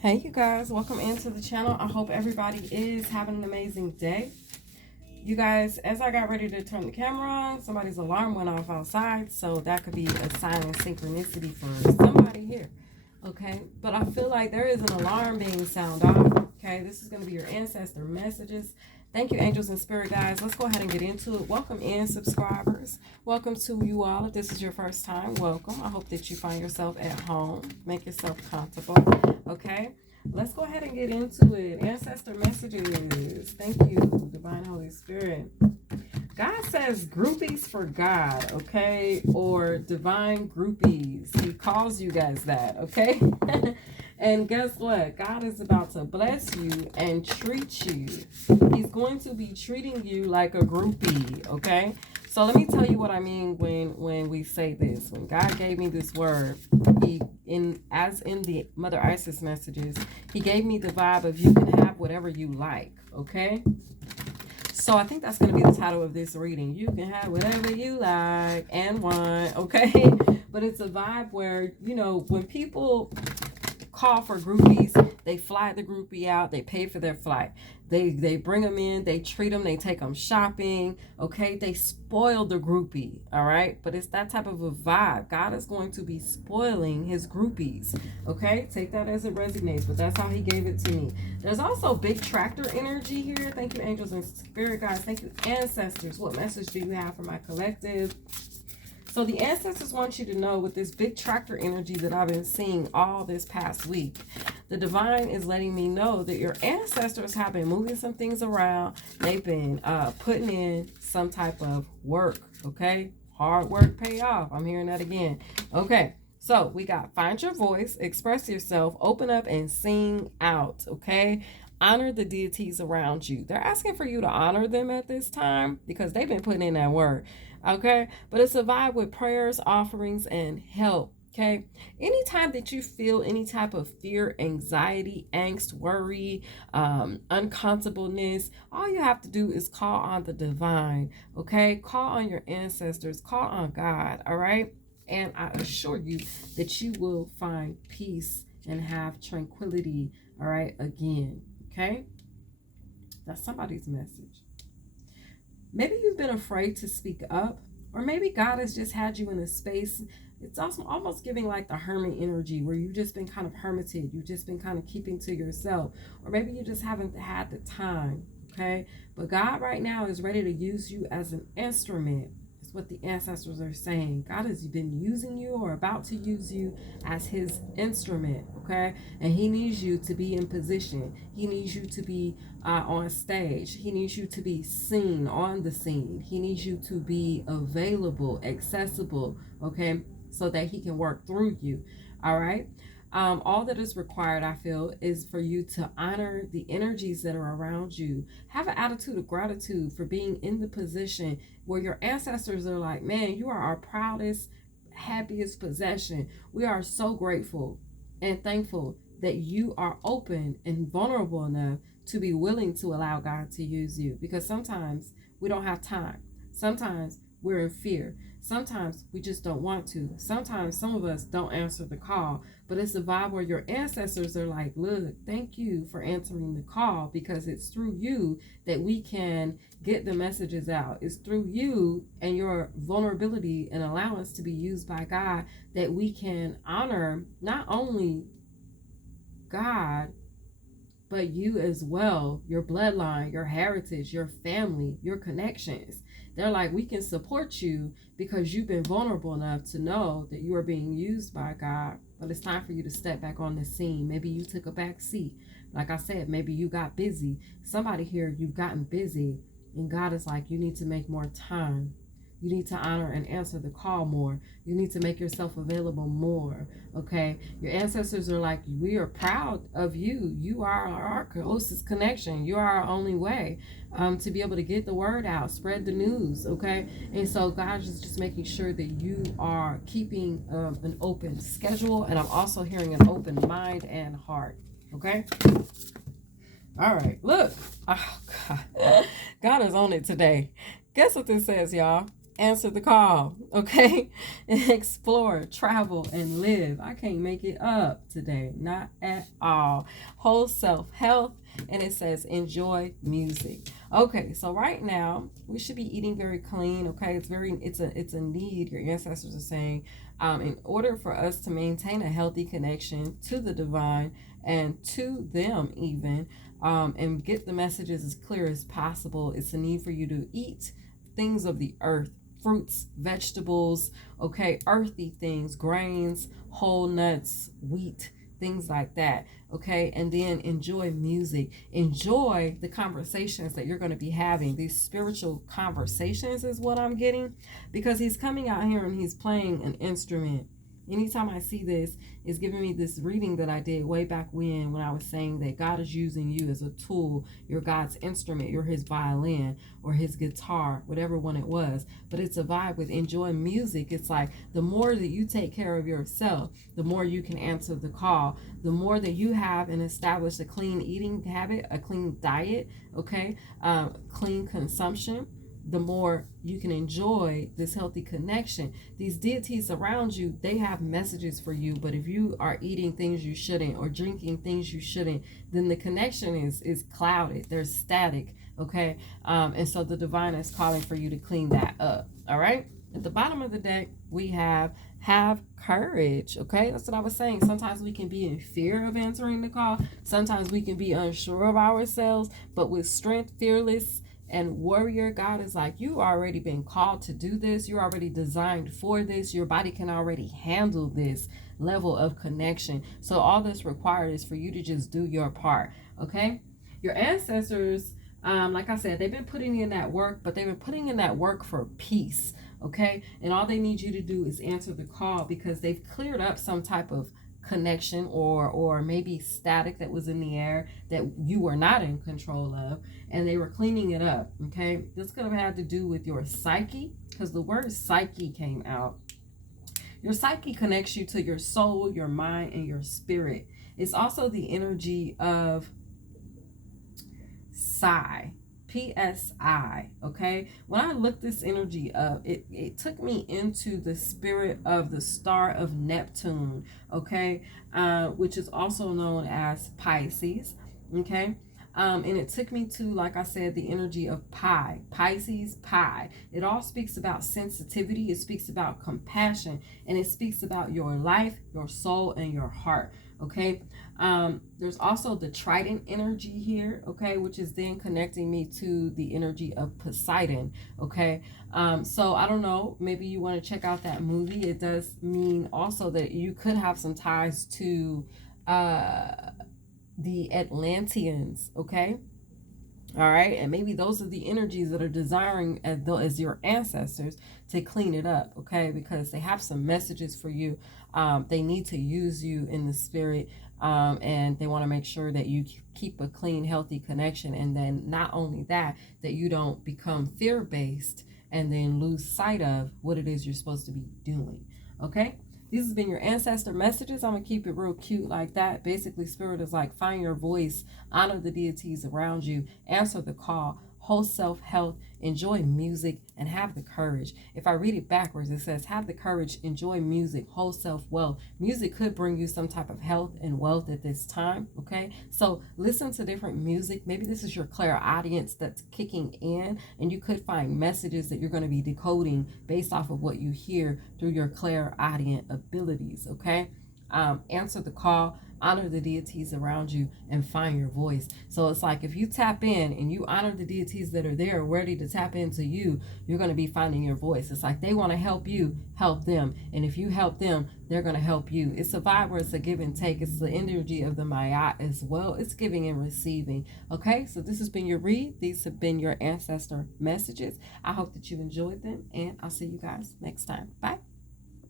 Hey you guys, welcome into the channel. I hope everybody is having an amazing day. You guys, as I got ready to turn the camera on, somebody's alarm went off outside, so that could be a sign of synchronicity for somebody here. Okay, but I feel like there is an alarm being sounded off. Okay, this is going to be your ancestor messages. Thank you, angels and spirit guides. Let's go ahead and get into it. Welcome in, subscribers. Welcome to you all. If this is your first time, welcome. I hope that you find yourself at home. Make yourself comfortable. Okay, let's go ahead and get into it. Ancestor messages. Thank you, Divine Holy Spirit. God says groupies for God, okay? Or divine groupies. He calls you guys that, okay? And guess what? God is about to bless you and treat you. He's going to be treating you like a groupie, okay? So let me tell you what I mean when we say this. When God gave me this word, as in the Mother Isis messages, he gave me the vibe of you can have whatever you like, okay? So I think that's going to be the title of this reading. You can have whatever you like and want, okay? But it's a vibe where, you know, when people call for groupies, they fly the groupie out, they pay for their flight, they bring them in, they treat them, they take them shopping, okay? They spoil the groupie, all right? But it's that type of a vibe. God is going to be spoiling his groupies, okay? Take that as it resonates, but that's how he gave it to me. There's also big tractor energy here. Thank you, angels and spirit guides. Thank you, ancestors. What message do you have for my collective? So the ancestors want you to know, with this big tractor energy that I've been seeing all this past week, the divine is letting me know that your ancestors have been moving some things around. They've been putting in some type of work, okay? Hard work pay off. I'm hearing that again. Okay, so we got find your voice, express yourself, open up and sing out, okay? Honor the deities around you. They're asking for you to honor them at this time because they've been putting in that work. Okay, but it's a vibe with prayers, offerings, and help. Okay, anytime that you feel any type of fear, anxiety, angst, worry, uncomfortableness, all you have to do is call on the divine. Okay, call on your ancestors, call on God. All right, and I assure you that you will find peace and have tranquility. All right, again. Okay, that's somebody's message. Maybe you've been afraid to speak up, or maybe God has just had you in a space. It's also almost giving like the hermit energy where you've just been kind of hermited. You've just been kind of keeping to yourself, or maybe you just haven't had the time. Okay, but God right now is ready to use you as an instrument. It's what the ancestors are saying. God has been using you or about to use you as his instrument, okay? And he needs you to be in position. He needs you to be on stage. He needs you to be seen on the scene. He needs you to be available, accessible, okay? So that he can work through you, all right? All that is required, I feel, is for you to honor the energies that are around you. Have an attitude of gratitude for being in the position where your ancestors are like, man, you are our proudest, happiest possession. We are so grateful and thankful that you are open and vulnerable enough to be willing to allow God to use you. Because sometimes we don't have time. Sometimes we're in fear. Sometimes we just don't want to. Sometimes some of us don't answer the call, but it's a vibe where your ancestors are like, look, thank you for answering the call, because it's through you that we can get the messages out. It's through you and your vulnerability and allowance to be used by God that we can honor not only God, but you as well, your bloodline, your heritage, your family, your connections. They're like, we can support you because you've been vulnerable enough to know that you are being used by God. But it's time for you to step back on the scene. Maybe you took a back seat. Like I said, maybe you got busy. Somebody here, you've gotten busy, and God is like, you need to make more time. You need to honor and answer the call more. You need to make yourself available more, okay? Your ancestors are like, we are proud of you. You are our closest connection. You are our only way to be able to get the word out, spread the news, okay? And so God is just making sure that you are keeping an open schedule, and I'm also hearing an open mind and heart, okay? All right, look. Oh, God. God is on it today. Guess what this says, y'all? Answer the call, okay? And explore, travel, and live. I can't make it up today, not at all. Whole self health, and it says enjoy music. Okay, so right now we should be eating very clean. Okay, it's a need. Your ancestors are saying, in order for us to maintain a healthy connection to the divine and to them even, and get the messages as clear as possible, it's a need for you to eat things of the earth, fruits, vegetables, okay, earthy things, grains, whole nuts, wheat, things like that, okay? And then enjoy music. Enjoy the conversations that you're going to be having. These spiritual conversations is what I'm getting, because he's coming out here and he's playing an instrument. Anytime I see this, it's giving me this reading that I did way back when I was saying that God is using you as a tool. You're God's instrument. You're his violin or his guitar, whatever one it was. But it's a vibe with enjoying music. It's like the more that you take care of yourself, the more you can answer the call. The more that you have and establish a clean eating habit, a clean diet, okay, clean consumption, the more you can enjoy this healthy connection. These deities around you, they have messages for you, but if you are eating things you shouldn't or drinking things you shouldn't, then the connection is clouded. There's static, okay? And so the divine is calling for you to clean that up, all right? At the bottom of the deck, we have courage, okay? That's what I was saying. Sometimes we can be in fear of answering the call. Sometimes we can be unsure of ourselves, but with strength, fearless, and warrior, God is like, you already been called to do this. You're already designed for this. Your body can already handle this level of connection. So all that's required is for you to just do your part, okay? Your ancestors, like I said, they've been putting in that work, but they've been putting in that work for peace, okay? And all they need you to do is answer the call, because they've cleared up some type of connection or maybe static that was in the air that you were not in control of, and they were cleaning it up, okay? This could have had to do with your psyche, because the word psyche came out. Your psyche connects you to your soul, your mind, and your spirit. It's also the energy of psi, PSI, okay? When I looked this energy up, it took me into the spirit of the star of Neptune, okay? Which is also known as Pisces, okay? And it took me to, like I said, the energy of pi, Pisces, pi. It all speaks about sensitivity. It speaks about compassion, and it speaks about your life, your soul, and your heart, okay? There's also the trident energy here, okay, which is then connecting me to the energy of Poseidon, okay? So I don't know, maybe you want to check out that movie. It does mean also that you could have some ties to the Atlanteans, okay? All right, and maybe those are the energies that are desiring as your ancestors to clean it up, okay? Because they have some messages for you. They need to use you in the spirit, and they want to make sure that you keep a clean, healthy connection. And then not only that, that you don't become fear-based and then lose sight of what it is you're supposed to be doing, okay? These has been your ancestor messages. I'm going to keep it real cute like that. Basically, Spirit is like, find your voice, honor the deities around you, answer the call, whole self-health, enjoy music, and have the courage. If I read it backwards, it says, have the courage, enjoy music, whole self-wealth. Music could bring you some type of health and wealth at this time, okay? So listen to different music. Maybe this is your clairaudience that's kicking in, and you could find messages that you're going to be decoding based off of what you hear through your clairaudient abilities, okay? Answer the call, honor the deities around you, and find your voice. So it's like if you tap in and you honor the deities that are there ready to tap into you, you're going to be finding your voice. It's like they want to help you, help them. And if you help them, they're going to help you. It's a vibe where it's a give and take. It's the energy of the Maya as well. It's giving and receiving. Okay, so this has been your read. These have been your ancestor messages. I hope that you enjoyed them, and I'll see you guys next time. Bye.